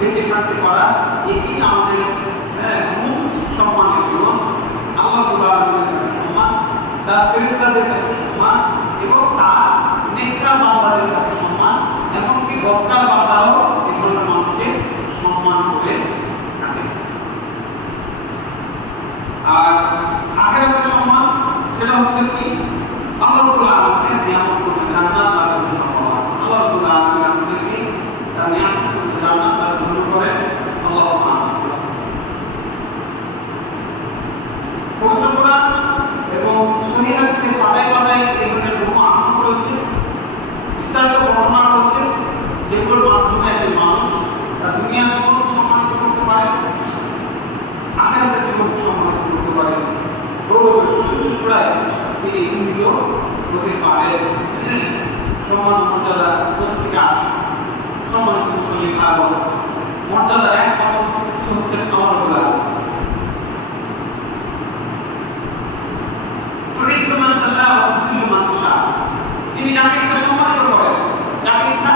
বেঁচে থাকতে পারা এটি আমাদের মূল সম্মানের জীবন। আল্লাহ রাব্বুল কাছে সম্মান, তার ফেরেশতাদের কাছে সম্মান এবং তার নেককার বান্দাদের কাছে সম্মান, এমনকি গফফার বান্দারাও এই ধরনের মানুষকে সম্মান করে থাকে। আর আখিরাতের সম্মান সেটা হচ্ছে কি আল্লাহ রাব্বুল আলামিনের নিয়ামত করে জান্নাত লাভ করা। আল্লাহ রাব্বুল আলামিন আমাদেরকে তার নিয়ামত করে জান্নাত লাভ করে আল্লাহ পাক। পবিত্র কোরআন এবং সহিহ হাদিসে পাতায় পাতায় এই ধরনের বহু আমল করেছে, বিস্তারিত বর্ণনা করেছে, যেগুলোর মাধ্যমে একজন মানুষ তার দুনিয়ার জীবন সম্মানিত করতে পারে, আখিরাতের জীবন সম্মানিত করতে পারে, গৌরবের সুউচ্চ চূড়ায় তিনি উন্নীত হতে পারে। সম্মান মর্যাদা কোথা থেকে আসে? সম্মানিত মুসলিম আলো মর্যাদার এক পাত্র হচ্ছে আমার বলা তিনি যাকে ইচ্ছা সম্মানিত করেন, যাকে ইচ্ছা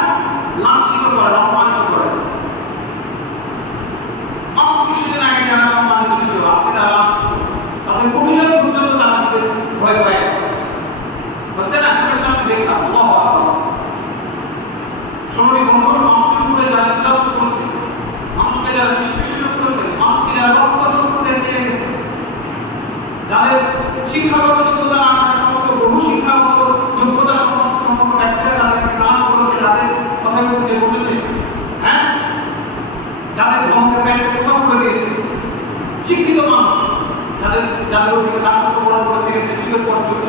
লাঞ্ছিত করেন, অপমানিত করেন। মাত্র কিছুদিন আগে যারা সম্মানিত ছিল আজকে তারা লাঞ্ছিত, তাদের ভবিষ্যৎ পর্যন্ত তারা দিকে ভয় পায় হচ্ছে না। চোখের সামনে দেখলাম ষোলোটি বছর মানুষের উপরে যারা নির্যাতন করছে, মানুষকে যারা নিষ্পেষিত করেছে, মানুষকে যারা রক্তযোগ করে দিয়ে গেছে, যাদের শিক্ষাগত যোগ্যতা না থাকা সত্ত্বেও বহু শিক্ষাগত যোগ্যতা সম্পন্ন ব্যক্তিরা তাদেরকে সালাম করেছে, তাদের কথা বলছে, বসেছে, হ্যাঁ, যাদের ধর্মকে প্যান্টে পোশাক করে দিয়েছে, শিক্ষিত মানুষ যাদের অধিকে দাসত্ব গ্রহণ করে থেকেছে যুগের পর যুগ।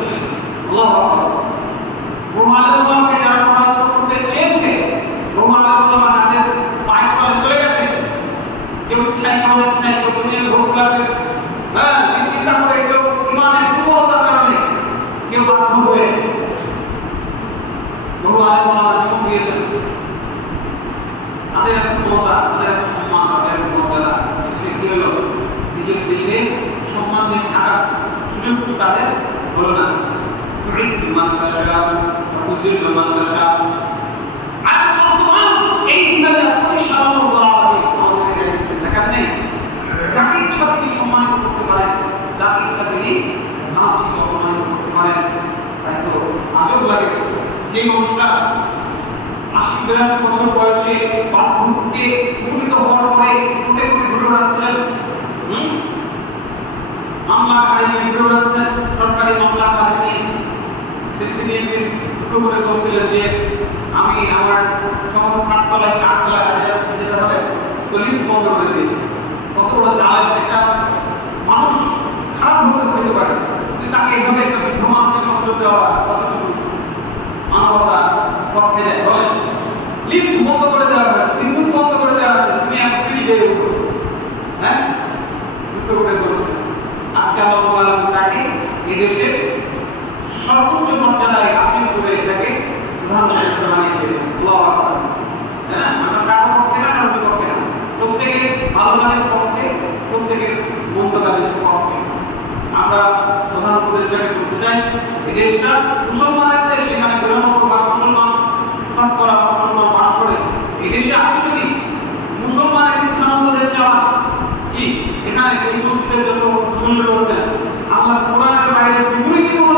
আল্লাহু আকবার। বহু আলেম ওলামাকে যারা প্রভাবিত করতে চেয়েছে, বহু আলেম ওলামা যাদের পায়ের তলে চলে গেছে, কেউ ইচ্ছায় কেউ দুনিয়ার ভোট ক্লাসে চিন্তা করে, কেউ ইমানের দুর্বলতার কারণে, কেউ বাধ্য হয়ে বহু আলেম ওলামা জীবন দিয়েছেন। তাদের এত ক্ষমতা, তাদের এত সম্মান, তাদের এত মর্যাদা, শেষে কি হলো? নিজের দেশে সম্মান নিয়ে থাকার সুযোগ তাদের হলো না। তুইসু মান তাশা ওয়া তুযিল্লু মান তাশা। আর বাস্তবায়ন এই 2025 সাল আমাদেরকে দেখান নেই। যাকে ইচ্ছা তিনি সম্মানিত করতে পারেন, যাকে ইচ্ছা তিনি লাঞ্ছিত অপমানিত করতে পারেন। তাই তো আজব লাগে যে মানুষটা 80-82 বছর বয়সে বার্ধক্যে উপনীত হওয়ার পরে কোটে কোটে ঘুরে বেড়াচ্ছিলেন, মামলা কাজে নিয়ে ঘুরে বেড়াচ্ছেন, সরকারি মামলা কাজে নিয়ে, তিনি একদিন দুঃখ করে বলছিলেন যে আমি আমার সমস্ত 7 তলায় 8 তলায় কাজে যেতে হবে, তো লিফট বন্ধ করে দিয়েছি। কত বড় জালেম একটা মানুষ, খারাপ হতে পারে, কিন্তু তাকে এভাবে একটা বৃদ্ধ মানুষকে কষ্ট দেওয়া কতটুকু মানবতা পক্ষে যায় বলেন? লিফট বন্ধ করে দেওয়া হয়েছে, বিদ্যুৎ বন্ধ করে দেওয়া হয়েছে, তুমি এক সিঁড়ি বের করো, হ্যাঁ, দুঃখ করে বলছে। আজকে আল্লাহ তাকে এদেশের সর্বোচ্চ মর্যাদায় আসীন করে এটাকে প্রধানমন্ত্রী বানিয়ে দিয়েছেন। আল্লাহু আকবার। হ্যাঁ, আমরা কারোর পক্ষে না, কারোর বিপক্ষে না, প্রত্যেকের ভালো কাজের পক্ষে, প্রত্যেকের মন্দ কাজের পক্ষে। আমরা প্রধান উপদেষ্টাকে বলতে চাই, এই দেশটা মুসলমানের দেশ, এখানে 93% মুসলমান, শতকরা মুসলমান বাস করে। এই দেশে আপনি যদি মুসলমানের ইচ্ছামতো দেশ চালান, কি এখানে এই মসজিদের জন্য মুসলিম রয়েছেন, আল্লাহ কোরআনের বাইরে বিপরীত কোনো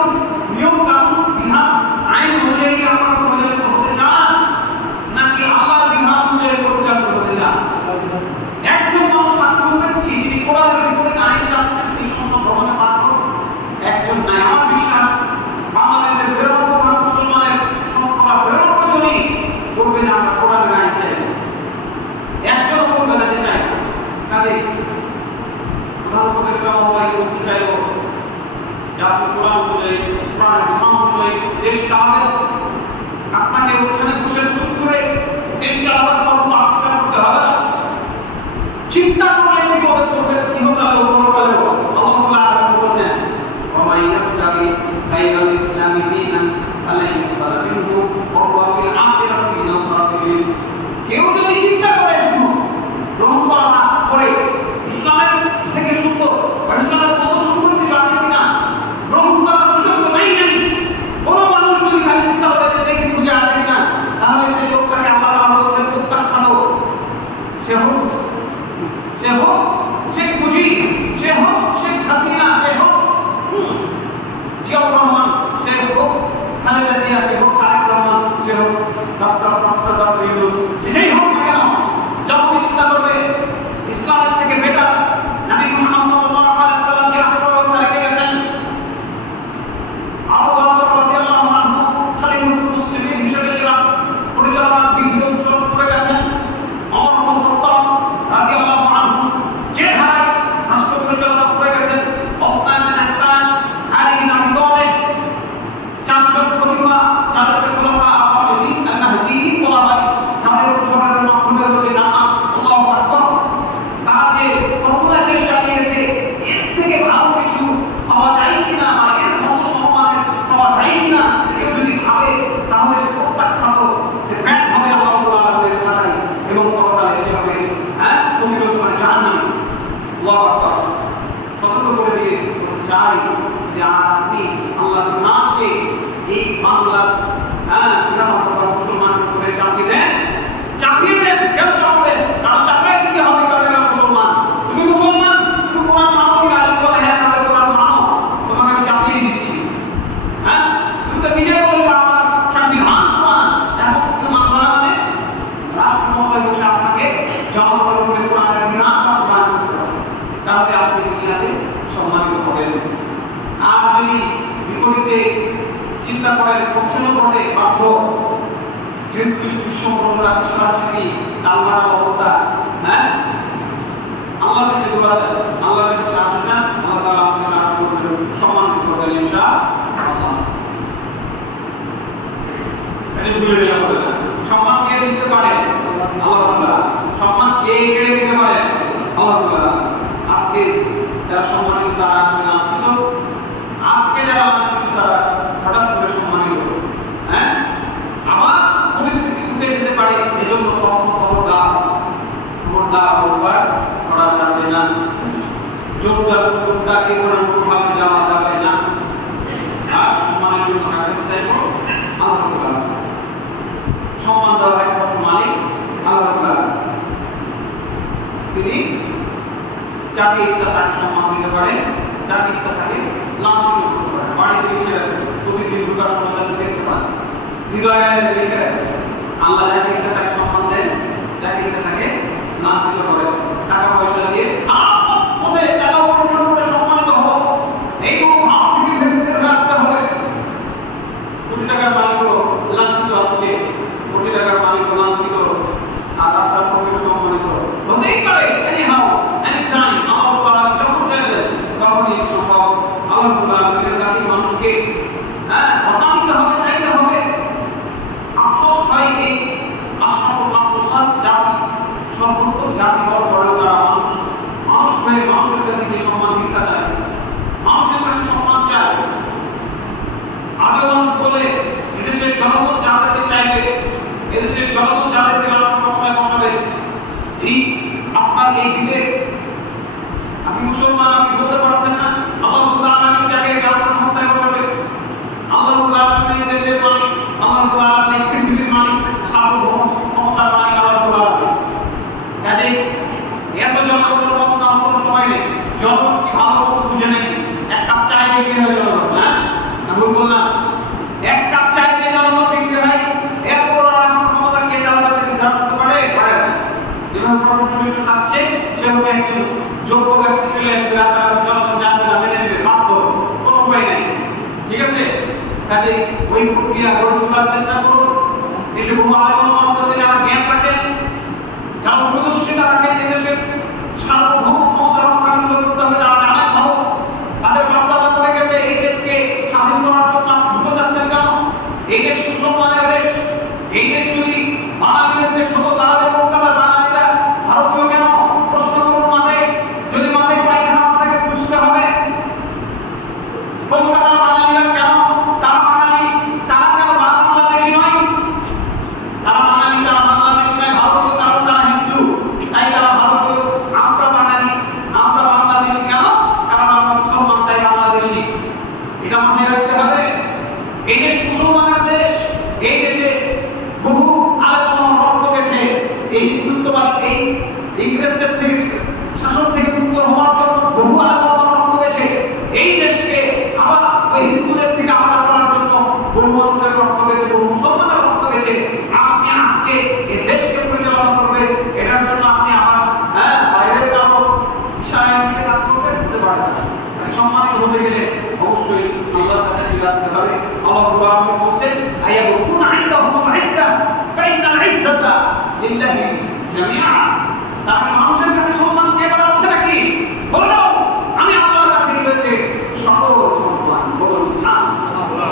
নিয়ম কানুন বিধান আইন অনুযায়ী আপনারা পরিচালিত হতে চান, নাকি আল্লাহর বিধান অনুযায়ী পরিচালিত হতে চান? একজন মানুষ থাকতে ব্যক্তি যিনি কোরআনের বিপরীত আইন চাচ্ছেন, এই সমস্ত ভ্রমণে পাঠ একজন নাই। আমার বিশ্বাস বাংলাদেশের 93% মুসলমানের শতকরা 92 জনই বলবে যে আমরা কোরআনের আইন চাই, একজন বলবে না যে চাই। কাজেই প্রধান উপদেষ্টা মহোদয় বলতে চাইব যে আপনি কোরআন অনুযায়ী, কোরআনের বিধান অনুযায়ী দেশ চালাবেন। আপনাকে ওখানে বসে চুপ করে দেশ চালাবার ফর্ম আবিষ্কার করতে হবে না। চিন্তা করলে বিপদে পড়বেন, ইহকালে পরকালে। আল্লাহ তাআলা বলেছেন, ওয়া মান ইয়াবতাগি গায়রাল ইসলামি দীনান ফালান ইউকবাল মিনহু ওয়া হুয়া ফিল আখিরাতি মিনাল খাসিরিন। কেউ যদি চিন্তা করে শুধু গ্রহণ করা করে ইসলামের থেকে সুন্দর বা ইসলামের কত সুন্দর কিছু আছে কিনা গ্রহণ করার সুযোগ তো নাই। কোনো মানুষ যদি খালি চিন্তা করে যে দেখি খুঁজে আছে কিনা, তাহলে সেই লোকটাকে আল্লাহ তাআলা বলছেন প্রত্যাখ্যান, সে সে হোক শেখ মুজিব, সে হোক শেখ হাসিনা, সে হোক জিয়াউর রহমান, সে হোক খালেদা জিয়া, সে হোক তারেক রহমান, সে হোক প্রফেসর ডক্টর ইউনূস, যেটাই হোক না কেন, যখন চিন্তা করবে ইসলামের থেকে বেটার নবী মুহাম্মদ সাল্লাল্লাহু আলাইহি ওয়াসাল্লাম যে রাষ্ট্র ব্যবস্থা রেখে গেছেন, আবু বকর রাদিয়াল্লাহু আনহু খলিফাতুল মুসলিমিন হিসেবে যে রাষ্ট্র পরিচালনার বিধি অনুসরণ করে গেছেন, ওমর ইবনে খাত্তাব রাদিয়াল্লাহু আনহু যে ধারায় রাষ্ট্র পরিচালনা করে গেছেন, ওসমান বিন আফফান, আলী বিন আবি তালিব, চারজন খলিফা যাদেরকে খোলাফা আর-রাশিদিন আল-মাহদিয়িন বলা হয়, যাদের অনুসরণের মাধ্যমে হচ্ছে জান্নাত। আল্লাহু আকবার। তারা যে ফর্মুলা দেশ চালিয়ে গেছে, এর থেকে ভালো কিছু পাওয়া যায় কিনা বা এর মতো সম্মানের পাওয়া যায় কিনা কেউ যদি ভাবে তাহলে সে প্রত্যাখ্যাত, সে ব্যাট হবে আল্লাহ রাব্বুল আলামিনের খাতায় এবং পরকালে সে হবে পবিত্র মানে জাহান্নামী। আল্লাহু আকবার। সতর্ক করে দিয়ে চাই যে আপনি আল্লাহর বিধানকে এই বাংলার মুসলমানের উপরে চাপিয়ে দেন, কেন চাপাবেন? কারণ চাপাই দিতে হবে, কারণ এরা মুসলমান। তুমি মুসলমান, তুমি কোরআন মানো কিনা? যদি বলে হ্যাঁ তাহলে কোরআন মানো, তোমাকে আমি চাপিয়ে দিচ্ছি। তুমি তো নিজে বলেছো আমার সংবিধান কোরআন, এখন তুমি মানবা না মানে রাষ্ট্র মহলে বসে আপনাকে জনগণের উপরে কোরআনের বিধান বাস্তবায়ন করতে হবে, তাহলে আপনি দুনিয়াতে সম্মানিত হবেন। আর যদি বিপরীতে চিন্তা করেন, পছন্দ করতে বাধ্য, যেহেতু বিশ্বব্রহ্মরা বিশ্বরাজনীতি তালমাটার অবস্থা, আল্লাহর কাছে দোয়া চাই, আল্লাহর কাছে সাহায্য চান, আল্লাহ তাআলা আমাদের সাহায্য করবেন, সম্মানিত করবেন ইনশাআল্লাহ। এটা ভুলে গেলে হবে না। সম্মান কে দিতে পারে? আল্লাহ তাআলা। সম্মান কে কেড়ে দিতে পারে? আল্লাহ তাআলা। আজকে যারা সম্মানিত তারা আজকে লাঞ্ছিত, আজকে যারা লাঞ্ছিত তারা হঠাৎ করে সম্মানিত, আবার পরিস্থিতি উঠে যেতে পারে। এজন্য খবরদার অবকার করা যাবে না, জোর জাবরদস্তি করে ভাবে যাওয়া যাবে না। আর সম্মানের জন্য কাকে চাইব? আল্লাহ তাআলা। সম্মান দেওয়ার একমাত্র মালিক আল্লাহ তাআলা। তিনি যাকে ইচ্ছা তাকে সম্মান দিতে পারে, যাকে ইচ্ছা তাকে লাঞ্ছিত করতে পারে। বাড়িতে লিখে রাখবে, প্রতিদিন ঢোকার সময় দেখতে পারে, হৃদয়ে লিখে রাখবে। আল্লাহ যাকে ইচ্ছা তাকে সম্মান দেন, যাকে ইচ্ছা তাকে লাঞ্ছিত করে। টাকা পয়সা দিয়ে পথে টাকা উপার্জন করে সম্মানিত হবো, এই ভাব থেকে বের হয়ে আসতে হবে। কোটি টাকার মালিকও লাঞ্ছিত, আজকে কোটি টাকার মালিকও লাঞ্ছিত, আর রাস্তার ফকির সম্মানিত হতেই পারে। এনিহাউ এনিটাইম আল্লাহ যখন চাইবেন তখনই সম্ভব। আল্লাহ তাআলার কাছে মানুষকে অনাদিত হবে, চাইতে হবে। আফসোস হয় এই আশরাফুল মাখলুকাত জাতি, সর্বোত্তম জাতি বড় তারা মানুষ হয়ে মানুষের কাছে যে সম্মান ভিক্ষা চায়, মানুষের কাছে সম্মান চায়। আজও মানুষ বলে এদেশের জনগণ যাদেরকে চাইবে, এদেশের জনগণ যাদেরকে রাষ্ট্র ক্ষমতায় বসাবে, ঠিক আপনার এই বিবেক, আপনি মুসলমান, আপনি বলতে পারছেন না আল্লাহ তাআলা যাকে রাষ্ট্র ক্ষমতায় বসাবে, আল্লাহ তাআলা দেশের মালিক, আল্লাহ তাআলা পৃথিবীর মালিক, সার্বভৌম ক্ষমতার মালিক আল্লাহ তাআলা। কাজেই এত জনগণের মত না কোনো সময় নেই। জনগণ কি ভালো মতো বুঝে নাকি? এক কাপ চাই বিক্রি হয়ে জনগণ, না ভুল বললাম? এক কাপ চাই দিয়ে জনগণ বিক্রি হয়। এত বড় রাষ্ট্র ক্ষমতা কে চালাবে সে নির্ধারণ করতে পারে? পারে না। যেভাবে প্রফেশনাল আসছে সেভাবে একজন যোগ্য ব্যক্তি চলে আসবে, তারা জনগণ জানবে না, মেনে নেবে, বাধ্য, কোনো উপায় নেই। ঠিক আছে? কাজেই ওই প্রক্রিয়া গড়ে তোলার চেষ্টা করুন। দেশে বহু আলেম ওলামা আছে যারা জ্ঞান রাখেন, যারা দূরদর্শিতা রাখেন, এদেশের সার্বভৌম ক্ষমতা রক্ষা করতে হবে, তারা জানেন ভালো। তাদের বার্তা করে গেছে এই দেশকে স্বাধীন করার জন্য আপনি ঢুকে যাচ্ছেন কেন? এই দেশ মুসলমানের দেশ। এই দেশ যদি বাঙালিদের দেশ হতো তাহলে কলকাতার বাঙালিরা ভারতীয় কেন? প্রশ্ন করুন মাথায়। যদি মাথায় পায়খানা মাথাকে বুঝতে হবে কলকাতার বাঙালিরা কেন? তারা বাঙালি, তারা কেন বাংলাদেশী নয়? তারা বাঙালি, তারা বাংলাদেশী নয়, ভারতীয়, কারণ তারা হিন্দু। শাসন থেকে মুক্ত হওয়ার জন্য বহু আলাদা রক্ত গেছে। এই দেশকে আবার ওই হিন্দুদের থেকে আলাদা করার জন্য বহু মানুষের রক্ত গেছে, বহু মুসলমানের রক্ত গেছে। আপনি আজকে এই দেশকে পরিচালনা করবে, এটার জন্য আপনি আবার বাইরের কারো ইশারায় দিকে কাজ করতে পারেন না। সম্মানিত হতে গেলে অবশ্যই আল্লাহর কাছে ফিরে আসতে হবে। আল্লাহ রাব্বুল বলছেন আয়াকুন ইনদাহুম ইজ্জা ফাইনাল ইজ্জাতা লিল্লাহি জামিআ। তারা মানুষের কাছে সম্মান চেয়ে বেড়াচ্ছে নাকি? বলো আমি আল্লাহর কাছে রয়েছে সকল সম্মান। বলুন সুবহানাল্লাহ।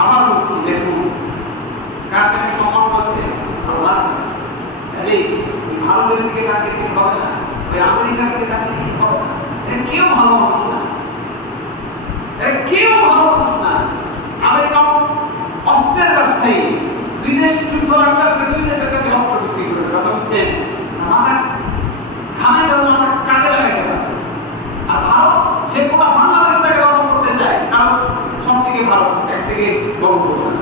আবার বলছি, দেখুন কার কাছে সম্মান আছে? আল্লাহর কাছে। এই ভারতের দিকে তাকিয়ে হবে না, ওই আমেরিকার দিকে তাকিয়ে হবে না। কেউ ভালো মানুষ না, কেউ ভালো মানুষ না। আমেরিকা অস্ত্রের ব্যবসায়ী, দুই দেশ যুদ্ধ রাখার সে দুই দেশের কাছে অস্ত্র বিক্রি করে কথা হচ্ছে মাথা খামে যাবে, মাথা কাজে লাগাই দেবে। আর ভারত সে গোটা বাংলাদেশটাকে দখল করতে চায়, কারণ সব থেকে ভারত একদিকে গর্ব বোঝায়,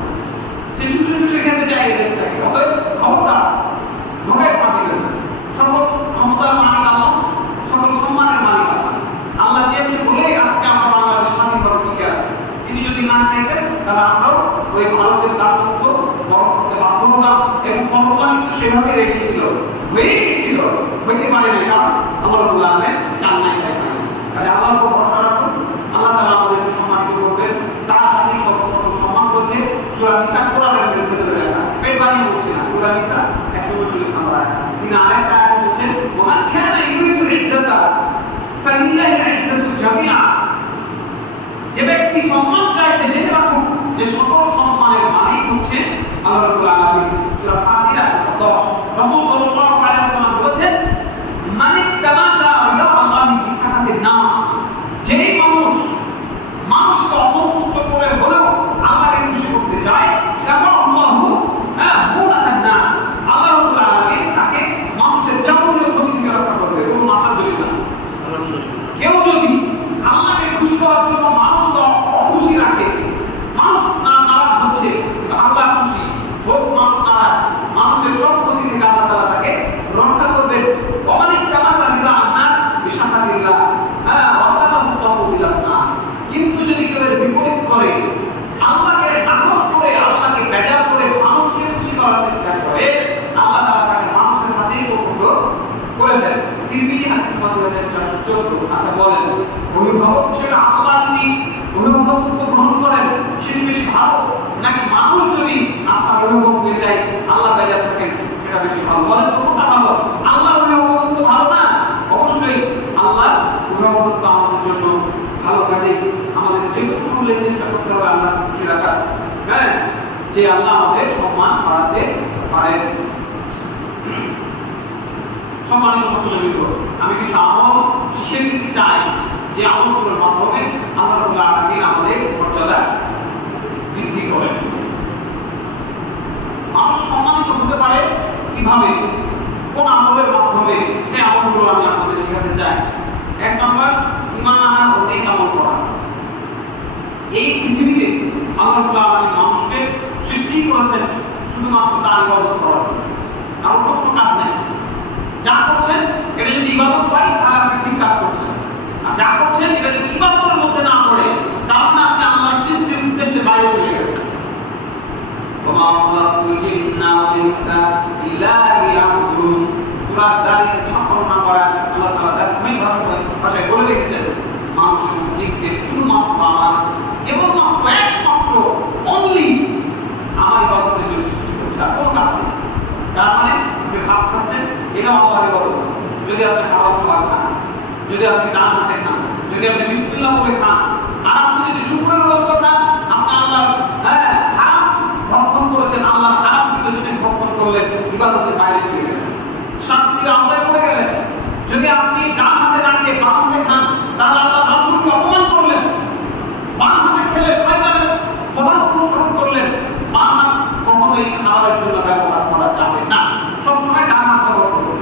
সে চুষে চুষে খেতে চায় এই দেশটাকে। অতএব ক্ষমতা ঢোকায় পাঠিয়ে সকল ক্ষমতার মালিক আল্লাহ, সকল সম্মানের মালিক আল্লাহ। আল্লাহ চেয়েছেন বলেই আজকে আমরা বাংলাদেশ স্বাধীনভাবে টিকে আছি। তিনি যদি না চাইতেন তাহলে আমরাও ওই ভারতের দাসত্ব বরণ করতে বাধ্য হতাম, এবং ফর্মুলা কিন্তু সেভাবে রেডি ছিল, হয়েই ছিল, হইতে পারে না, কারণ আল্লাহ রাব্বুল আলামিন চান নাই তাই না। তাহলে আল্লাহর উপর ভরসা রাখুন, আল্লাহ তাআলা আমাদেরকে সম্মানিত করবেন। তার হাতেই সকল সম্মান করছে। সূরা নিসা কোরআনের ভিতরে লেখা আছে, পেট বানিয়ে বলছি না, সূরা নিসা 139 নম্বর আয়াত। তিনি আরেকটা আয়াত বলছেন ওমান কানা ইউরিদু ইজ্জাতা ফালিল্লাহিল ইজ্জাতু জামিআ। যে ব্যক্তি সম্মান চায় সে জেনে রাখুন যে সকল সম্মানের মালিক হচ্ছে আল্লাহ রাব্বুল আলামিন। সূরা ফাতিহা 10। রাসূল সাল্লাল্লাহু আলাইহি ওয়াসাল্লাম বলেছেন মানিক তামাসা রিদা আল্লাহি বিসাখাতিন নাস। যেই মানুষকে অসন্তুষ্ট করে হলেও আল্লাহকে খুশি করতে চায়, কাফারাল্লাহু মুনাতান নাস। আল্লাহ রাব্বুল আলামিন তাকে মানুষের যাবতীয় ক্ষতি থেকে রক্ষা করবে। বলুন আলহামদুলিল্লাহ। কেউ যদি আল্লাহকে খুশি করার জন্য মানুষকে অখুশি রাখে, মানুষ নারাজ হচ্ছে কিন্তু আল্লাহ খুশি হোক, মানুষ নারাজ, মানুষের সব ক্ষতি থেকে আল্লাহ তাআলা তাকে রক্ষা করবেন। ওমানিক তামাসা বিদা আন-নাস বিশাকাতিল্লাহ ওয়াতাল্লাহু বিলান নাস। কিন্তু যদি কেউ এর বিপরীত করে, আল্লাহকে নাকচ করে, আল্লাহকে বেজার করে মানুষকে খুশি করার চেষ্টা করে, আল্লাহ তাআলা তাকে মানুষের হাতেই সুপর্দ করে দেন। তিরমিজি হাদিস নম্বর 2414। আচ্ছা বলেন, অভিভাবক হিসেবে আল্লাহ যদি অভিভাবকত্ব গ্রহণ করেন সেটি বেশি ভালো, নাকি মানুষ যদি আপনার অভিভাবক হয়ে যায় আল্লাহ বেজার থাকেন সেটা বেশি ভালো? বলেন তো কোনটা ভালো? আল্লাহ অভিভাবকত্ব ভালো না? অবশ্যই আল্লাহ অভিভাবকত্ব আমাদের জন্য ভালো। কাজে আমাদের যেটুকু হলে চেষ্টা করতে হবে আল্লাহ খুশি রাখার, হ্যাঁ, যে আল্লাহ আমাদের সম্মান বাড়াতে পারেন। সম্মানিত মুসলিম, আমি কিছু আমল শিখিয়ে দিতে চাই যে আমলগুলোর মাধ্যমে আল্লাহ রাব্বুল আলামিন আমাদের মর্যাদা বৃদ্ধি করেন। মানুষ সম্মানিত হতে পারে কিভাবে, কোন আমলের মাধ্যমে, সেই আমলগুলো আমি আপনাদের শেখাতে চাই। 1 নম্বর, ঈমান আনা ও নেক আমল করা। এই পৃথিবীতে আল্লাহ রাব্বুল আলামিন মানুষকে সৃষ্টি করেছেন শুধুমাত্র তার ইবাদত করার জন্য, আর কোনো কাজ নেই। যা করছেন এটা যদি ইবাদত হয় তাহলে আপনি ঠিক কাজ করছেন, আর যা করছেন এটা যদি ইবাদতের মধ্যে না পড়ে তাহলে আপনি আল্লাহর সৃষ্টির উদ্দেশ্যে বাইরে চলে গেছেন। ওমা খালাকুল জিন্না ওয়াল ইনসা ইল্লা লিয়াবুদুন। সূরা যারিয়াত 56 নম্বর আয়াত আল্লাহ তাআলা তার ভাষায় বলে রেখেছেন মানুষ এবং জিনকে শুধুমাত্র আমার, কেবলমাত্র একমাত্র অনলি আমার ইবাদতের জন্য সৃষ্টি করেছে, আর কোনো কাজ নেই। তার মানে আপনি ভাত খাচ্ছেন, এটাও আল্লাহর ইবাদত। যদি আপনি হালাল খাবার খান, যদি আপনি ডান হাতে খান, যদি আপনি বিসমিল্লাহ বলে খান, আর আপনি যদি শুকরের গোশত খান, আপনি আল্লাহর হারাম ভক্ষণ করেছেন, আল্লাহর হারাম জিনিস ভক্ষণ করলেন, ইবাদতের বাইরে চলে গেলেন, শাস্তির আওতায় পড়ে গেলেন। যদি আপনি ডান হাতে না খেয়ে বাম হাতে খান, তাহলে আল্লাহর রাসূলকে অপমান করলেন। বাম হাতে খেলে শয়তানের প্রভাব অনুসরণ করলেন। বাম হাত কখনোই খাবারের জন্য ব্যবহার করা যাবে না, সবসময় ডান হাত ব্যবহার করবেন।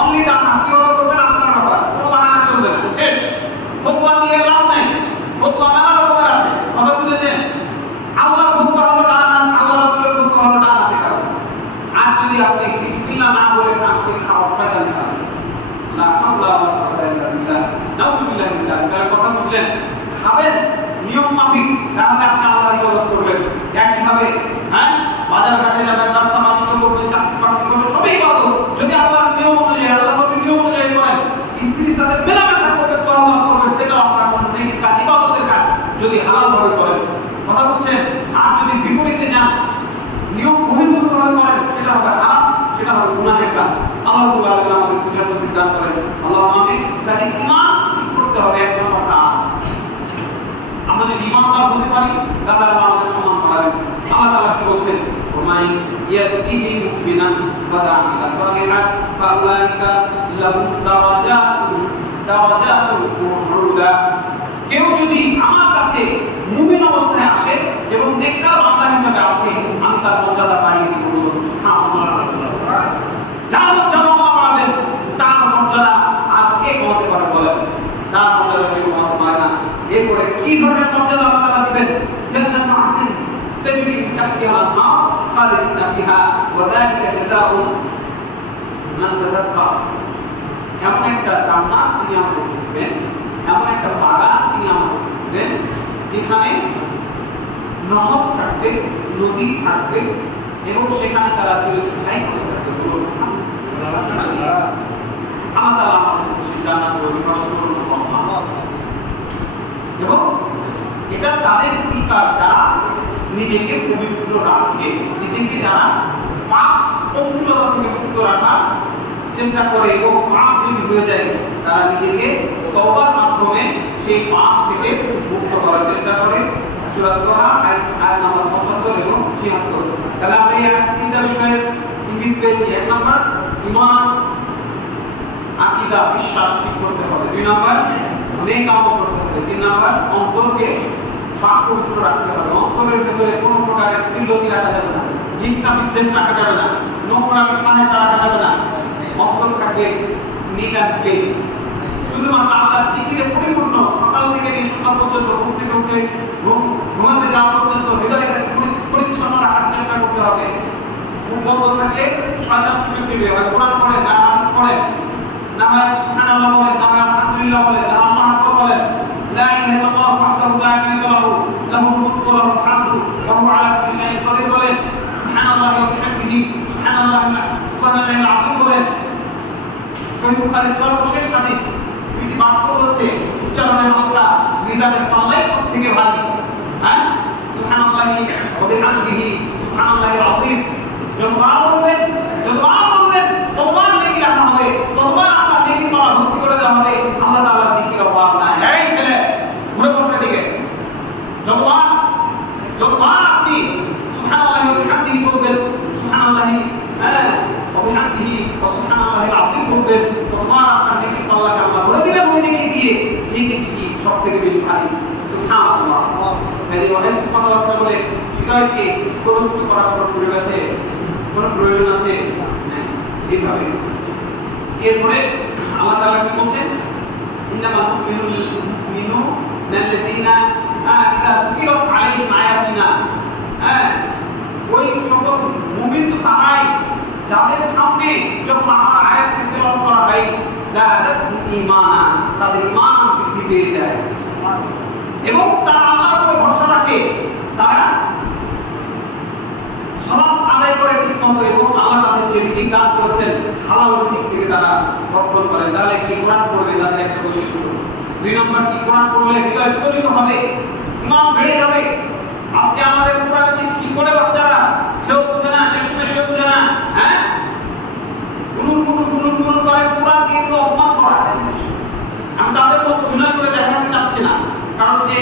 অনলি ডান হাত কিভাবে করবেন আপনার ব্যাপার, কোনো বাহানা চলবে না। শেষ। ফতোয়া দিয়ে লাভ নেই, ফতোয়া নানা রকমের আছে, কথা বুঝেছেন? আল্লাহর ফতোয়া হলো ডান হাত, আল্লাহ রাসূলের ফতোয়া হলো ডান হাতে খাবেন। আর যদি আপনি বিসমিল্লাহ না বলে খান, ওই খাওয়া শয়তানি খাবেন। আল্লাহুম্মা আমিন। কাজে ঈমান ঠিক করতে হবে এক নম্বরটা। আমরা যদি ঈমানদার হতে পারি তাহলে আল্লাহ আমাদের সম্মান বাড়াবেন। আল্লাহ তাআলা কি বলছেন? ওমাই ইয়াতিহি মুমিনান ওয়া আমিলা সালিহাত ফাউলাইকা লাহুম দারাজাতুল উলা। কেউ যদি আমার কাছে মুমিন অবস্থায় আসে এবং নেককার বান্দা হিসেবে আসে, আমি তার মর্যাদা বাড়িয়ে দিব। সুবহানাল্লাহ। যার মর্যাদা আল্লাহ বাড়াবেন তার মর্যাদা আর কে কমাতে পারে বলেন? তার মর্যাদা কেউ কমাতে পারে না। এরপরে কি ধরনের মর্যাদা আল্লাহ তাআলা দিবেন? জান্নাত আদন তাজরি মিন তাহতিহা আল-আনহার খালিদিনা ফিহা ওয়া যালিকা জাযাউ মান তাযাক্কা। এমন একটা জান্নাত তিনি আমাদের দিবেন, এমন একটা বাগান তিনি আমাদের দিবেন যেখানে নহর থাকবে, নদী থাকবে এবং সেখানে তারা চিরস্থায়ী হয়ে থাকবে। আল্লাহ তাআলা আমাদের সেই জান্নাতের অধিবাসী করুন। এবং এটা তাদের পুরস্কার যারা নিজেকে পবিত্র রাখে, নিজেকে যারা পাপ পবিত্রতা থেকে মুক্ত রাখার চেষ্টা করে এবং পাপ যদি হয়ে যায় তারা নিজেকে তওবার মাধ্যমে সেই পাপ থেকে মুক্ত করার চেষ্টা করে। সূরা তোহা আয়াত নাম্বার 75 এবং 76। তাহলে আমরা এই তিনটা বিষয়ের ইঙ্গিত পেয়েছি। এক নম্বর ঈমান, আকীদা, বিশ্বাস ঠিক করতে হবে। দুই নম্বর নেক আমল করতে হবে। তিন নম্বর অন্তরকে পাক পবিত্র রাখতে হবে। অন্তরের ভিতরে কোনো প্রকারের খিল্লতি রাখা যাবে না, হিংসা বিদ্বেষ রাখা যাবে না, নোংরামি পানেসা রাখা যাবে না। অন্তর থাকবে নিট অ্যান্ড ক্লিন, শুধুমাত্র আল্লাহর জিকিরে পরিপূর্ণ। সকাল থেকে নিয়ে সন্ধ্যা পর্যন্ত, ঘুম থেকে উঠে ঘুমাতে যাওয়া পর্যন্ত হৃদয়টাকে পরিচ্ছন্ন রাখার চেষ্টা করতে হবে। মুখ বন্ধ থাকলে শয়তান সুযোগ নেবে। হয় কোরআন পড়ে, না হাদিস পড়ে, না হয় সুবহানাল্লাহ বলেন, না হয় আলহামদুলিল্লাহ বলেন, না আল্লাহু আকবার বলেন, লা ইলাহা ইল্লাল্লাহ ওয়াহদাহু লা শারীকা লাহু লাহুল মুলকু ওয়া লাহুল হামদু ওয়া হুয়া আলা কুল্লি শাইইন কাদির বলেন, সুবহানাল্লাহি ওয়া বিহামদিহি সুবহানাল্লাহিল আযীম বলেন। সহিহ বুখারীর সর্বশেষ হাদিস, দুটি বাক্য হচ্ছে উচ্চারণের মাত্রা মিজানের পাল্লায় সবথেকে ভারী। হ্যাঁ, সুবহানাল্লাহি ওয়া বিহামদিহি সুবহানাল্লাহিল আযীম। যতবার বলবেন ততবার নেকি রাখা হবে, ততবার আপনার নেকি পাওয়া ভর্তি করে দেওয়া হবে। আল্লাহ তাআলার নেকির অভাব নাই। এই ছেলে ঘুরে বসে দিকে যতবার আপনি সুবহানাল্লাহি ওয়া বিহামদিহি বলবেন, সুবহানাল্লাহি ওয়া বিহামদিহি ওয়া সুবহানাল্লাহিল আযীম বলবেন, ততবার আপনার নেকির পাল্লাকে আল্লাহ ভরে দিবেন। ওই নেকি দিয়ে যে নেকি সবথেকে বেশি ভারী। সুবহানাল্লাহ। এই অনেক কথাবার্তা বলে হৃদয়কে প্রস্তুত করার কোনো সুযোগ আছে, কোনো প্রয়োজন আছে? এইভাবে। এরপরে আল্লাহ তাআলা কি বলছেন? ইন্নামাল মুমিনুনা আল্লাযীনা ইযা যুকিরাত আলাইহিম আয়াতুনা। ওই সকল মুমিন তো তারাই যাদের সামনে যখন আমার আয়াত তেলাওয়াত করা হয় যাদাতুহুম ঈমানা, তাদের ঈমান বৃদ্ধি পেয়ে যায় এবং তারা আল্লাহর উপর ভরসা রাখে। তারা সালাত আদায় করে ঠিকমতো এবং আল্লাহ তাদের যে রিজিক দান করেছেন হালাল রিজিক থেকে তারা ভক্ষণ করে। তাহলে কি কোরআন পড়বে তাদের একটা বৈশিষ্ট্য। দুই নম্বর কি, কোরআন পড়লে হৃদয় বিকলিত হবে, ঈমান বেড়ে যাবে। আজকে আমাদের কোরআনে যে কি করে বাচ্চারা, সেও বুঝে না, যে শুনে সেও বুঝে না। হ্যাঁ, গুনুর করে কোরআন কিন্তু অপমান করা। আমি তাদের মতো অভিনয় করে দেখাতে চাচ্ছি না, কারণ যে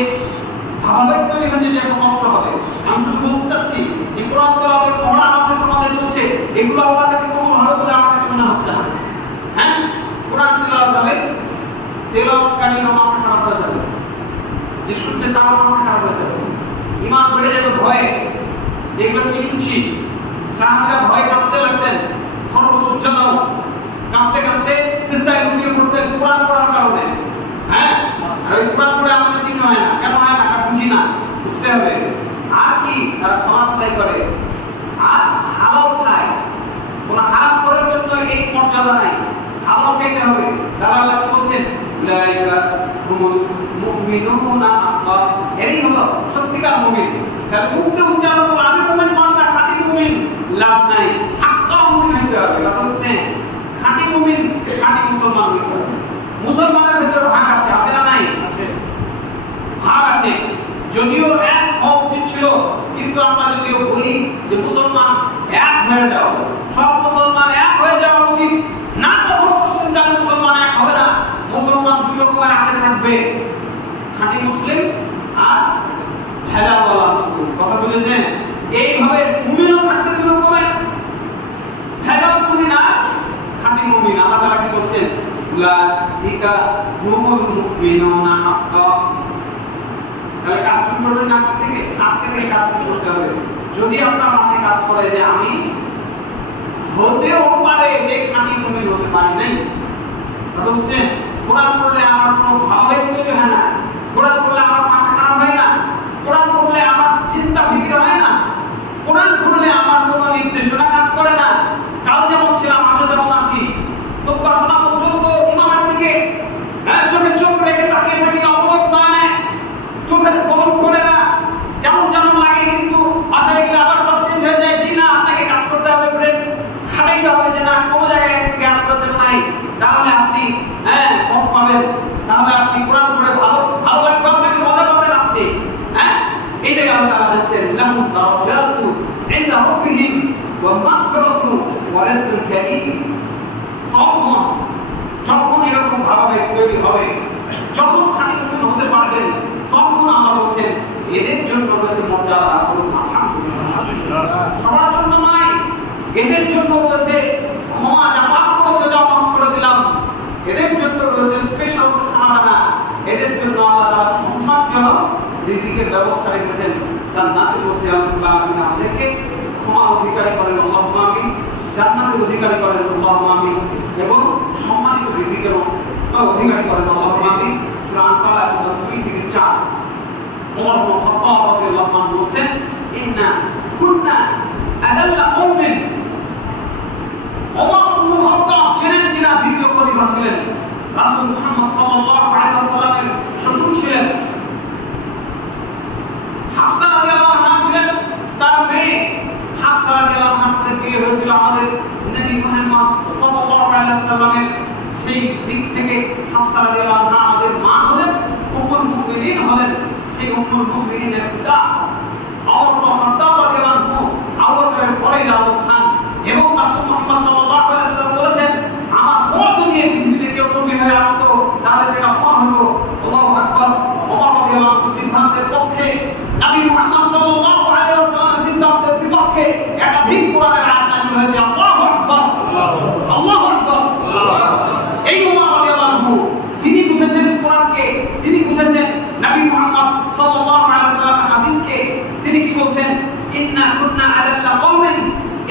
ভাবাবেগ তৈরি হয়েছে যে এখন নষ্ট হবে। আমি শুধু বলতে চাচ্ছি যে কোরআন তেলাওয়াতের পড়া আমাদের সমাজে চলছে, এগুলো আমার কাছে কবুল হবে বলে আমার কাছে মনে হচ্ছে না। হ্যাঁ, কোরআন তেলাওয়াত হবে, তেলাওয়াতকারীরও মাথা খারাপ হয়ে যাবে, যে শুনবে তারও মাথা খারাপ হয়ে যাবে, ঈমান বেড়ে যাবে ভয়ে। এগুলো কি শুনছি? সাহাবীরা ভয় কাঁপতে লাগতেন, সর্বসজ্জাও কাঁপতে সিজদায় লুটিয়ে পড়তেন কোরআন পড়ার কারণে। হ্যাঁ, আর ওই কোরআন পড়ে আমাদের কিছু হয় না। কেন হয় না? বুঝি না, বুঝতে হবে। আর কি, তারা সালাত আদায় করে আর হালাল খায়। কোন হারাম করার জন্য এই মর্যাদা নাই, হালাল খাইতে হবে। তারা আল্লাহ কি বলছেন? উলাইকা হুমুল মুমিনুনা হাক্কান। এই হলো সত্যিকার মুমিন। তার মুখে উচ্চারণ করে আমি মুমিন বান্দা, খাঁটি মুমিন লাভ নাই, হাক্কা মুমিন হইতে হবে। কথা হচ্ছে খাঁটি মুমিন, খাঁটি মুসলমান হইতে হবে। মুসলমানের ভিতরে ভাগ আছে, আছে না নাই? আছে, ভাগ আছে। যদিও এক হওয়া উচিত ছিল, কিন্তু আমরা যদিও বলি যে মুসলমান এক হয়ে যাও, সব মুসলমান এক হয়ে যাওয়া উচিত না, কখনো কোশ্চেন জানে মুসলমান এক খাঁটি মুসলিম আর ভেজালওয়ালা মুসলিম। কথা বুঝেছেন? এইভাবে মুমিনও থাকতে দুই রকমের, ভেজাল মুমিন আর খাঁটি মুমিন। আল্লাহ তাআলা কি বলছেন? উলাইকা হুমুল মুমিনুনা হাক্কা। তাহলে কাজ শুরু করবেন না আজকে থেকে কাজ শুরু করতে হবে। যদি আপনার মাথায় কাজ করে যে আমি হতেও পারে যে খাঁটি মুমিন হতে পারি নাই, কথা বুঝছেন? কোরআন পড়লে আমার কোনো ভাবাবেগ তৈরি হয় না, কোরআন পড়লে আমার মাথা খারাপ হয় না, কোরআন পড়লে আমার চিন্তা ফিকির হয় না, কোরআন পড়লে আমার কোনো নির্দেশনা কাজ করে না। কাল যেমন ছিলাম আজও যেমন আছি, তোবা শোনা পর্যন্ত ইমামের দিকে চোখে চোখ রেখে তাকিয়ে থাকি, অবরোধ না নেয়, চোখের পলক পড়ে না, কেমন যেমন লাগে, কিন্তু বাসায় গেলে আবার সব চেঞ্জ হয়ে যায়। জি না, আপনাকে কাজ করতে হবে, ব্রেন খাটাইতে হবে যে না কোনো জায়গায় জ্ঞান প্রচার নাই, তাহলে আপনি পথ পাবেন, তাহলে আপনি কোরআন পড়ে ভালো লাগবে, আপনাকে মজা পাবেন আপনি। এটাই আল্লাহ তাআলা বলছেন লাহুম দারাজাতু ইনদা রাব্বিহিম ওয়া মাগফিরাতু ওয়া রিজকুন কারীম। যখন এরকম ভাবাবেগ তৈরি হবে, যখন খাঁটি মুমিন হতে পারবেন, তখন আল্লাহ বলছেন এদের জন্য রয়েছে মর্যাদা। আলহামদুলিল্লাহ। সবার জন্য নয়, এদের জন্য রয়েছে ক্ষমা, যা পাপ করেছে যা মাফ করে দিলাম। এদের জন্য রয়েছে স্পেশাল খানা, এদের জন্য আল্লাহ তাআলা সম্মানজনক রিজিকের ব্যবস্থা রেখেছেন। জান্নাতের মধ্যে আল্লাহ আমাদেরকে ক্ষমার অধিকারী করেন, আল্লাহুম্মা আমিন। জান্নাতের অধিকারী করেন, আল্লাহুম্মা আমিন। এবং সম্মানিত রিজিকের অধিকারী করেন, আল্লাহুম্মা আমিন। সূরা আনফাল আয়াত 2 থেকে 4। ওমর ইবনে খাত্তাব রাদিয়াল্লাহু আনহু বলেন, ইন্না কুন্না আদাল্লা কওমিন। ওমর ইবনে খাত্তাব ছিলেন যিনি দ্বিতীয় খলিফা ছিলেন, রাসূল মুহাম্মদ সাল্লাল্লাহু আলাইহি ওয়াসাল্লামের শ্বশুর ছিলেন। হাফসা রাদিয়াল্লাহু আনহা ছিলেন তার মেয়ে। হাফসা রাদিয়াল্লাহু আনহার সাথে বিয়ে হয়েছিল আমাদের নবী মুহাম্মদ সাল্লাল্লাহু আলাইহি ওয়াসাল্লামের। সেই দিক থেকে হাফসা রাদিয়াল্লাহু আনহা আমাদের মা হলেন, উম্মুল মুমিনিন হলেন। সেই উম্মুল মুমিনিনের পিতা ওমর ইবনে খাত্তাব রাদিয়াল্লাহু আনহু আবু বকরের পরেই অবস্থান। এবং রাসূল মুহাম্মদ সাল্লাল্লাহু আলাইহি ওয়াসাল্লাম বলেছেন, আমার পর যদি এই পৃথিবীতে কেউ নবী হয়ে আসতো তাহলে সেটা ওমর হতো। আল্লাহু আকবার। ওমর রাদিয়াল্লাহু আনহু সিদ্ধান্তের পক্ষে, নবী মুহাম্মদ সাল্লাল্লাহু আলাইহি ওয়াসাল্লামের সিদ্ধান্তের বিপক্ষে একাধিক কোরআনের আয়াত নাযিল হয়েছে। আল্লাহু আকবার, আল্লাহু আকবার। এই ওমর রাদিয়াল্লাহু আনহু তিনি বুঝেছেন কোরআনকে, তিনি বুঝেছেন নবী মুহাম্মদ সাল্লাল্লাহু আলাইহি ওয়াসাল্লামের হাদিসকে। তিনি কি বলছেন? ইন্না কুন্না আদাল্লা কওমিন।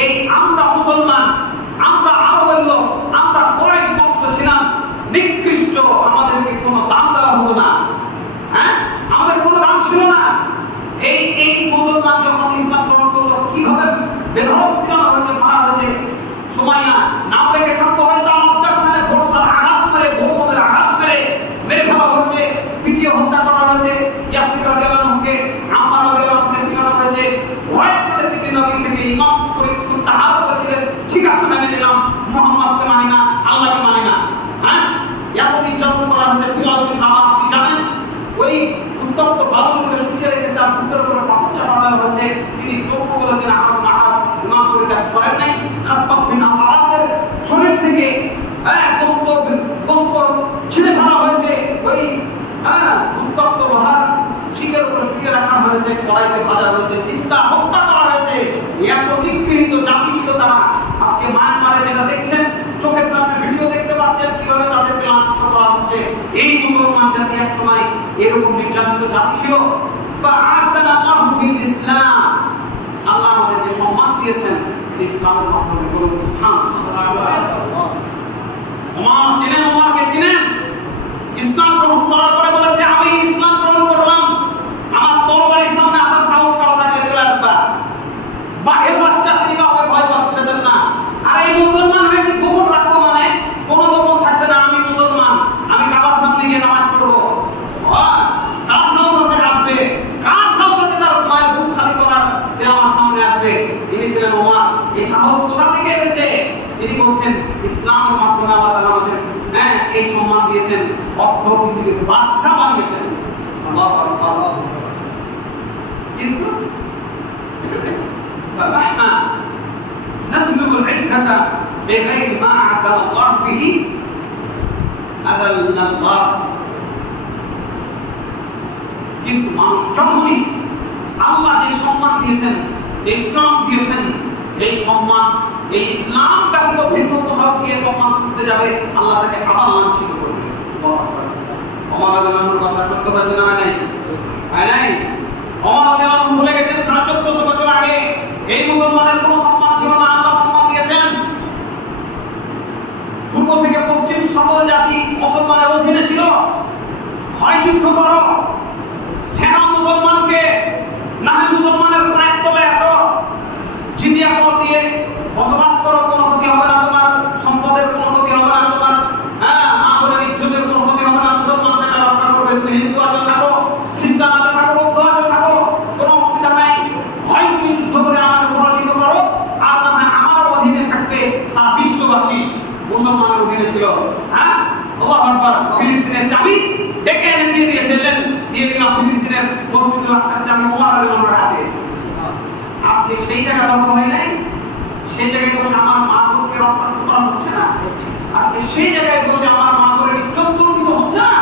এই আমরা মুসলমান, আমরা আরবের লোক, আমরা কুরাইশ বংশ ছিলাম, নিকৃষ্ট, আমাদেরকে কোনো দাম দেওয়া হতো না, আমাদের কোনো দাম ছিল না। এই মুসলমান যখন ইসলাম গ্রহণ করলো, কিভাবে বেধড়ক পিটানো হয়েছে, মারা হয়েছে। সুমাইয়া নাম রেখে থাকতে হয়, তার অবস্থানে বর্ষার আঘাত মেরে, বহুমের আঘাত মেরে ফেলা হয়েছে, পিটিয়ে হত্যা করা হয়েছে। ইয়াসির রাদিয়াল্লাহু আনহুকে, আম্মার রাদিয়াল্লাহু আনহুকে পিটানো হয়েছে। ভয়ের চোটে তিনি নবী থেকে ইমাম করে তাহার করেছিলেন, ঠিক আছে মেনে নিলাম, মুহাম্মদকে মানি না, আল্লাহকে মানি না। এত নির্যাতন করা হয়েছে। বিলাল বিন রাবাহ, আপনি জানেন, ওই উত্তপ্ত বালুকে শুকিয়ে রেখে তার বুকের উপরে পাথর চাপানো হয়েছে। তিনি তবু বলেছেন আহার নাহার, ইমাম করে ত্যাগ করেন নাই। খাব্বাব বিন আরাদের শরীর থেকে গোস্ত ছিঁড়ে ফেলা হয়েছে, ওই উত্তপ্ত লোহার শিকের উপরে শুকিয়ে রাখা হয়েছে, কড়াইতে ভাজা হয়েছে, চিন্তা হত্যা করা হয়েছে। এত নিগৃহীত জাতি ছিল তারা। আজকে মায়ানমারে যেটা দেখছেন, চোখের সামনে ভিডিও দেখতে পাচ্ছেন কিভাবে তাদেরকে লাঞ্ছিত করা হচ্ছে। এই মুসলমান জাতি একসময় এরকম নির্যাতিত জাতি ছিল। ফাআযানাল্লাহু বিল ইসলাম। আল্লাহ আমাদেরকে সম্মান দিয়েছেন ইসলামের মাধ্যমে। বলুন সুবহানাল্লাহ। ওমর চিনেন, ওমরকে চিনেন। ইসলাম গ্রহণ করার পরে বলেছে, আমি ইসলাম গ্রহণ করলাম, আমার তরবারির সামনে আসার সাহস করা থাকলে চলে আসবা। বাঘের বাচ্চা, তিনি কাউকে ভয় পেতেন না। আর এই মুসলমান হয়েছে, গোপন রাখবো মানে কোনো গোপন থাকবে না। আমি মুসলমান, আমি কাবার সামনে গিয়ে নামাজ পড়বো। কার সাহস আছে আসবে? কার সাহস আছে তার মায়ের বুক খালি করার, সে আমার সামনে আসবে? তিনি ছিলেন ওমর। এই সাহস কোথা থেকে এসেছে? তিনি বলছেন ইসলামের মাধ্যমে আল্লাহ তাআলা আমাদের এই সম্মান দিয়েছেন, অর্থ পৃথিবীর বাদশা বানিয়েছেন। আল্লাহু আকবার। কিন্তু فمهما نطلب العزة بغير ما أعزنا الله به أذلنا الله। কিন্তু মানুষ যখনই আল্লাহ যে সম্মান দিয়েছেন, যে ইসলাম দিয়েছেন, এই সম্মান, এই ইসলাম ব্যতীত ভিন্ন কোথাও গিয়ে সম্মান করতে যাবে, আল্লাহ তাকে আবার লাঞ্ছিত করবে। ওমর রাদিয়াল্লাহু আনহুর কথা সত্য হয়েছে না নাই? নাই। ওমর রাদিয়াল্লাহু আনহু বলে গেছেন 1450 বছর আগে এই মুসলমানের কোনো সম্মান ছিল না, আল্লাহ সম্মান দিয়েছেন। পূর্ব থেকে পশ্চিম সকল জাতি মুসলমানের অধীনে ছিল। হয় যুদ্ধ করো, ঠেকাও মুসলমানকে, না হয় মুসলমানের পায়ের তলে আসো, জিজিয়া কর দিয়ে বসবাস করো, কোনো ক্ষতি হবে না তোমার, সম্পদের কোনো ক্ষতি হবে না তোমার, মা বোনের ইজ্জতের কোনো ক্ষতি হবে না, মুসলমান সেটা রক্ষা করবে। তুমি হিন্দু আছো থাকো, খ্রিস্টান আছো থাকো, বৌদ্ধ আছো থাকো, কোনো অসুবিধা নাই। হয় তুমি যুদ্ধ করে আমাকে পরাজিত করো, আর না হয় আমার অধীনে থাকতে। সারা বিশ্ববাসী মুসলমানের অধীনে ছিল। আল্লাহু আকবার। ফিলিস্তিনের চাবি ডেকে এনে দিয়ে দিয়েছিলেন, দিয়ে দিলাম ফিলিস্তিনের মসজিদুল আকসার চাবি ওমর রাদিয়াল্লাহু আনহুর হাতে। আজকে সেই জায়গা দখল হয় নাই, সেই জায়গায় বসে আমার মা বোনকে রক্ষা করা হচ্ছে না, আজকে সেই জায়গায় বসে আমার মা বোনের ইজ্জত লুণ্ঠিত হচ্ছে না।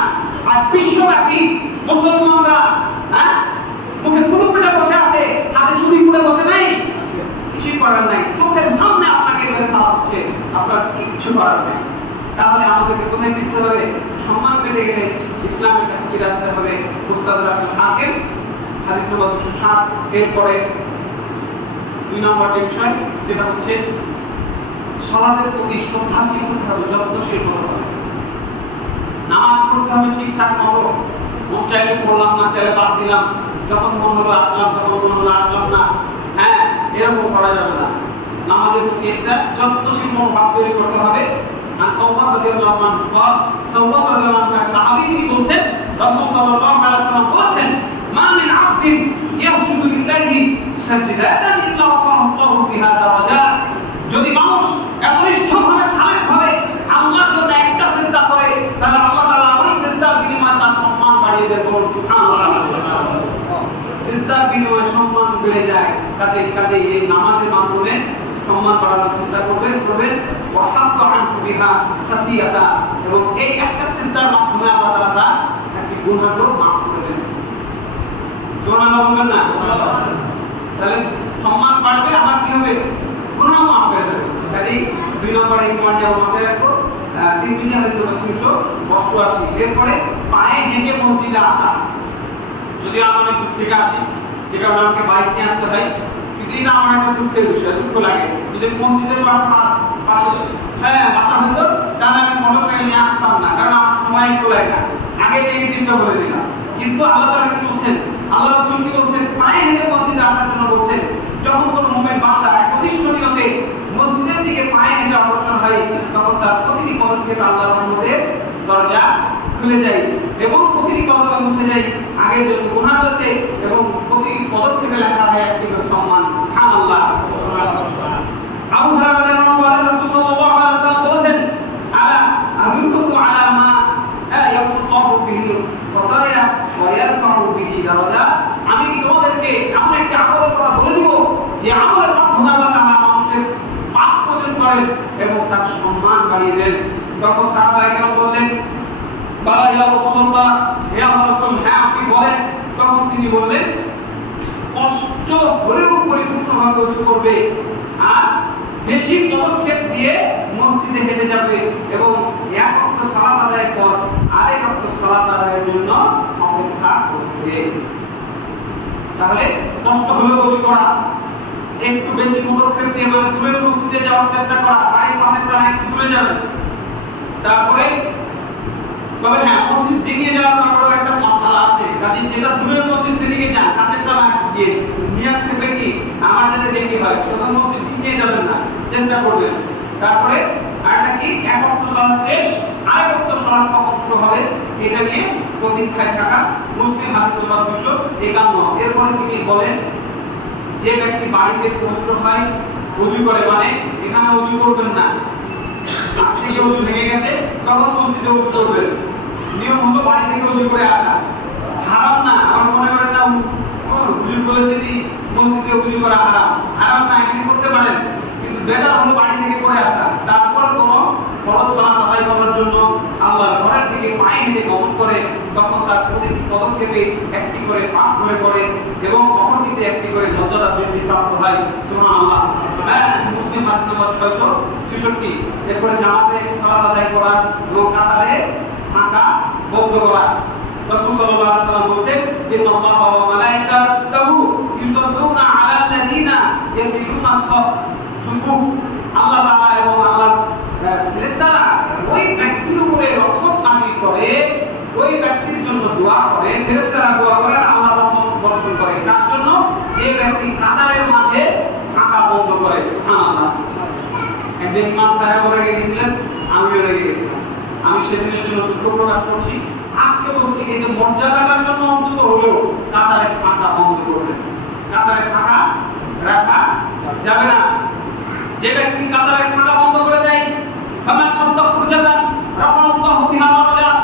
আর বিশ্বব্যাপী মুসলমানরা মুখে কুলুপ পেটে বসে আছে, হাতে চুরি করে বসে নাই, কিছুই করার নাই, চোখের সামনে আপনাকে মেরে ফেলা হচ্ছে, আপনার কিচ্ছু করার নাই। তাহলে আমাদেরকে কোথায় ফিরতে হবে? সম্মান পেতে গেলে ইসলামের কাছে ফিরে আসতে হবে। মুস্তাদরাক আল-হাকিম হাদিস নম্বর 207। এরপরে 2 নম্বর যে বিষয়, সেটা হচ্ছে সালাতের প্রতি শ্রদ্ধাশীল হতে হবে, যত্নশীল হতে হবে। নামাজ পড়তে হবে ঠিকঠাক মতো, মন চাইলে পড়লাম, না চাইলে বাদ দিলাম, যখন মন হলো আসলাম, যখন মন হলো আসলাম না, এরকম করা যাবে না। নামাজের প্রতি একটা যত্নশীল মনোভাব তৈরি করতে হবে। আর সাওবান রাদিয়াল্লাহু আনহু সাওবান রাদিয়াল্লাহু আনহু সাহাবী, তিনি বলছেন রাসূল সাল্লাল্লাহু আলাইহি ওয়াসাল্লাম বলেছেন, মা মিন আবদিন ইয়াসজুদু লিল্লাহি সাজদাতান ইল্লা ওয়াফাহু বিহা দারাজাত। যদি মানুষ একনিষ্ঠভাবে খালেসভাবে আল্লাহর জন্য একটা সিজদা করে, তাহলে আল্লাহ তাআলা ওই সিজদার বিনিময়ে তার সম্মান বাড়িয়ে দেন। বলুন সুবহানাল্লাহ। সিজদার বিনিময়ে সম্মান বেড়ে যায়। কাজেই এই নামাজের মাধ্যমে সম্মান বাড়ানোর চেষ্টা করবেন। ওয়াহাক্কা আনহু বিহা সাফিয়াতা, এবং এই একটা সিজদার মাধ্যমে আল্লাহ তাআলা তার একটি গুনাহকে মাফ করে দেন। সুবহানাল্লাহ বলবেন না? তাহলে সম্মান বাড়বে, আমার কি হবে? গুনাহ মাফ হয়ে যাবে। কাজেই 2 নম্বর এই পয়েন্টে আমরা মাথায় রাখবো। 3 হাদিস নম্বর 388। এরপরে পায়ে হেঁটে মসজিদে আসা। যদি আমরা অনেক দূর থেকে আসি, যে কারণে আমাকে বাইক নিয়ে আসতে হয়, কিন্তু এটা আমার একটা দুঃখের বিষয়, দুঃখ লাগে। যদি মসজিদের পাশে বাসা হতো, তাহলে আমি মোটরসাইকেল নিয়ে আসতাম না, কারণ আমার সময় কুলায় না। আগে নেগেটিভটা বলে দিলাম। কিন্তু আল্লাহ তাআলা কি বলছেন, আল্লাহ রাসূল কি বলছেন? পায়ে হেঁটে মসজিদে আসার জন্য বলছেন। যখন কোনো মুমিন বান্দা একনিষ্ঠ নিয়তে মসজিদের দিকে পায়ে হেঁটে অগ্রসর হয়, তখন তার প্রতিটি পদক্ষেপে আল্লাহর রহমতের দরজা খুলে যায় এবং প্রতিটি কদমে মুছে যায় আগের যত গুনাহ আছে, এবং প্রতিটি পদক্ষেপে লেখা হয় একটি সম্মান। সুবহানাল্লাহ। আবু হুরায়রা রাদিয়াল্লাহু আনহু রাসূল সাল্লাল্লাহু আলাইহি ওয়াসাল্লাম বলেছেন, আলা আদুল্লুকুম আলা মা ইয়াকুল্লাহু বিহি খাতায়া ওয়া ইয়ারফাউ বিহি দারাজাত। আমি কি তোমাদেরকে এমন একটি আমলের কথা বলে দিব, যে আমলের মাধ্যমে আল্লাহ তাআলা মানুষের পাপ মোচন করেন এবং তার সম্মান বাড়িয়ে দেন। তখন সাহাবায়ে কেরাম বললেন, বালা ইয়া রাসূলুল্লাহ, হে আল্লাহর রাসূল, হ্যাঁ আপনি বলেন। তখন তিনি বললেন, কষ্ট হলেও পরিপূর্ণভাবে ওযু করবে, আর বেশি পদক্ষেপ দিয়ে মসজিদে হেঁটে যাবে, এবং এক ওয়াক্ত সালাত আদায়ের পর আরেক ওয়াক্ত সালাত আদায়ের জন্য অপেক্ষা করবে। তাহলে কষ্ট হলেও ওযু করা, একটু বেশি পদক্ষেপ দিয়ে মানে দূরের মসজিদে যাওয়ার চেষ্টা করা, বাড়ির পাশেরটা না একটু দূরে যাবেন। তারপরে তবে হ্যাঁ, মসজিদ দিকে যাওয়ার ব্যাপারে একটা মশলা আছে। কাজে যেটা দূরের মসজিদ সেদিকে যান, কাছেরটা না গিয়ে নিয়াত থেকে কি আমার যাতে দেখতে হয়, তখন মসজিদ দিকে যাবেন না, চেষ্টা করবেন। তারপরে আরেকটা কি, এক ওয়াক্ত সালাত শেষ, আরেক ওয়াক্ত সালাত কখন শুরু হবে, এটা নিয়ে প্রতীক্ষায় থাকা। মুসলিম হাদিস নম্বর 251। এরপরে তিনি বলেন, যে ব্যক্তি বাড়িতে পবিত্র হয়, ওযু করে, মানে এখানে ওযু করবেন না, আজ থেকে ওযু ভেঙে গেছে, তখন মসজিদে ওযু করবেন। নিয়ম হলো বাড়ি থেকে ওযু করে আসা, হারাম না। আমার মনে করেন না হুজুর বলেছে যে মসজিদে ওযু করা হারাম, হারাম না, এখানে করতে পারেন, কিন্তু বেদাত হলো বাড়ি থেকে করে আসা। তারপর কোনো ফরজ সালাত আদায় করার জন্য আল্লাহর ঘরের দিকে পায়ে হেঁটে গমন করে তখন তার প্রতিটি পদক্ষেপে একটি করে পাপ ঝরে পড়ে এবং অপরটিতে একটি করে মর্যাদা বৃদ্ধি প্রাপ্ত হয়। সুবহানাল্লাহ। মুসলিম হাদিস নম্বর 666। এরপরে জামাতে সালাত আদায় করা এবং কাতারে থাকা বন্ধ করা। রাসূল সাল্লাল্লাহু আলাইহি ওয়াসাল্লাম বলেন, ইন্নাল্লাহা ওয়া মালাইকাতাহু ইউসাল্লুনা আলাল্লাযিনা ইয়াসিলুনা সুফুফ। আল্লাহ তাআলা এবং আল্লাহর ফেরেশতারা ওই ব্যক্তির উপরে রহমত নাযিল করে, ওই ব্যক্তির জন্য দোয়া করে, ফেরেশতারা দোয়া করে আর আল্লাহ রহমত বর্ষণ করে। তার জন্য যে ব্যক্তি কাতারের মাঝে থাকা বন্ধ করে। সুবহানাল্লাহ। একদিন ইমাম সাহেব রেগে গেছিলেন, আমিও রেগে গেছিলাম। আমি সেদিনের জন্য দুঃখ প্রকাশ করছি। আজকে বলছি এই যে মর্যাদাটার জন্য অন্তত হলেও কাতারে থাকা বন্ধ করবেন। কাতারে থাকা রাখা যাবে না। যে ব্যক্তি কাতারে থাকা বন্ধ করে দেয়, ফামান শাদ্দা ফুরজাতান রাফাআল্লাহু বিহা দারাজাত।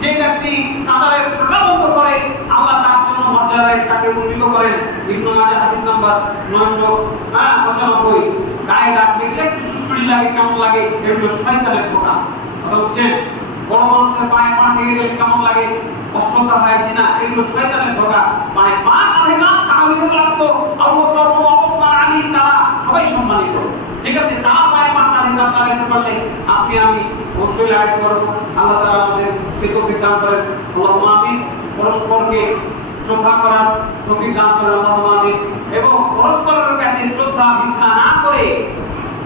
যে ব্যক্তি কাতারে থাকা বন্ধ করে আল্লাহ তার জন্য মর্যাদায় তাকে উন্নীত করেন। ইবনে মাজাহ হাদিস নাম্বার 995। গায়ে দাগ লাগলে একটু সুসুড়ি লাগে, কেমন লাগে? এগুলো শয়তানের ধোঁকা। কথা হচ্ছে বড় মানুষের পায়ে পা ঠেকে গেলে কেমন লাগে? অশ্রদ্ধা হয় জিনা, এগুলো শয়তানের ধোঁকা। পায়ে পা কাঁধে কাঁধ সাহাবীদের লাগতো, আবু বকর, ওমর, আলী, তারা সবাই সম্মানিত। ঠিক আছে, তারা পায়ে পা কাঁধে কাঁধ লাগাতে পারলে আপনি আমি অবশ্যই লাগাতে পারবো। আল্লাহ তাআলা আমাদের সেই তৌফিক দান করেন। আল্লাহুম্মা আমিন। পরস্পরকে শ্রদ্ধা করার তৌফিক দান করেন। আল্লাহুম্মা আমিন। এবং পরস্পরের কাছে শ্রদ্ধা ভিক্ষা না করে,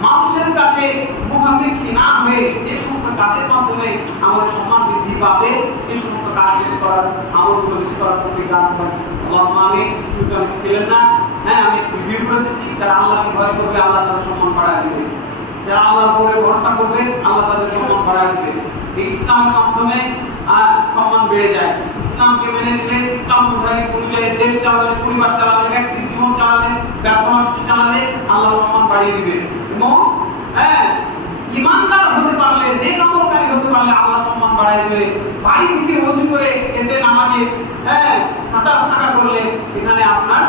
মানুষের কাছে মুখাপেক্ষী না হয়ে যে সমস্ত কাজের মাধ্যমে আমাদের সম্মান বৃদ্ধি পাবে সেই সমস্ত কাজ বেশি করার, আমলগুলো বেশি করার তৌফিক দান করেন। আল্লাহুম্মা আমিন। শুধু অনেক ছিলেন না, হ্যাঁ আমি রিভিউ করে দিচ্ছি। তারা আল্লাহকে ভয় করবে, আল্লাহ তাদের সম্মান বাড়ায় দিবে। যারা আল্লাহর উপরে ভরসা করবে, আল্লাহ তাদের সম্মান বাড়ায় দিবে। এই ইসলামের মাধ্যমে সম্মান বেড়ে যায়। ইসলামকে মেনে নিলে, ইসলাম অনুযায়ী দেশ চালালে, পরিবার চালালে, ব্যক্তির জীবন চালালে, ব্যবসা চালালে আল্লাহ সম্মান বাড়িয়ে দিবে। এবং ইমানদার হতে পারলে, নেক আমলকারী হতে পারলে আল্লাহ সম্মান বাড়ায় দেবে। বাড়ি থেকে ওযু করে এসে নামাজে কাতার থাকা করলে এখানে আপনার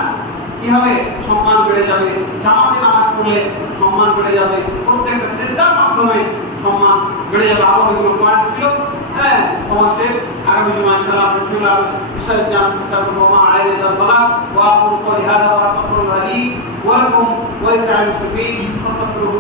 কি হবে? সম্মান বেড়ে যাবে। জামাতে নামাজ পড়লে সম্মান বেড়ে যাবে। প্রত্যেকটা সিজদার মাধ্যমে সম্মান বেড়ে যাবে। আরো এগুলো পয়েন্ট ছিল। সমাজে আগামী জুমা ইনশাআল্লাহ বিসমিল্লাহ বিশাল জানার চেষ্টা করব। মা আলাইহি ওয়া ওয়া আকুলু কওলি হাযা ওয়া আস্তাগফিরুল্লাহ লি ওয়া লাকুম ওয়া লিসাইরিল মুসলিমিন ফাস্তাগফিরুহু